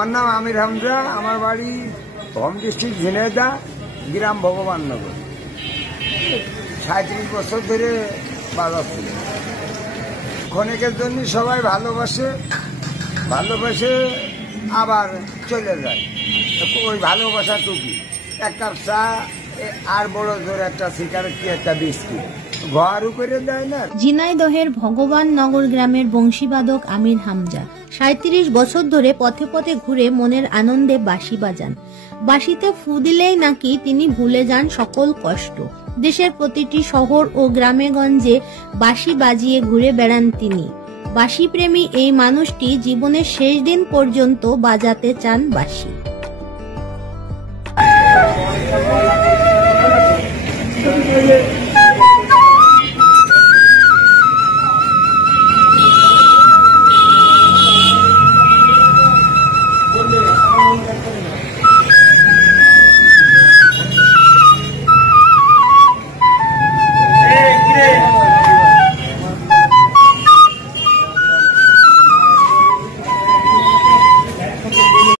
আমার নাম আমির হামজা, আমার বাড়ি হোম ডিস্ট্রিক্ট ঝিনাইদহ, গ্রাম ভগবাননগর। 37 বছর ধরে বাজাচ্ছিল। ক্ষণিকের জন্য সবাই ভালোবাসে আবার চলে যায়। ওই ভালোবাসাটুকু, এক কাপ চা আর বড় জোর একটা সিগারেট কি একটা বিস্কুট ঘর করে দেয় না। ঝিনাইদহের ভগবাননগর গ্রামের বংশীবাদক আমির হামজা 37 বছর ধরে পথে পথে ঘুরে মনের আনন্দে বাঁশি বাজান। বাঁশিতে ফু দিলেই নাকি তিনি ভুলে যান সকল কষ্ট। দেশের প্রতিটি শহর ও গ্রামে গঞ্জে বাঁশি বাজিয়ে ঘুরে বেড়ান তিনি। বাঁশি প্রেমী এই মানুষটি জীবনের শেষ দিন পর্যন্ত বাজাতে চান বাঁশি।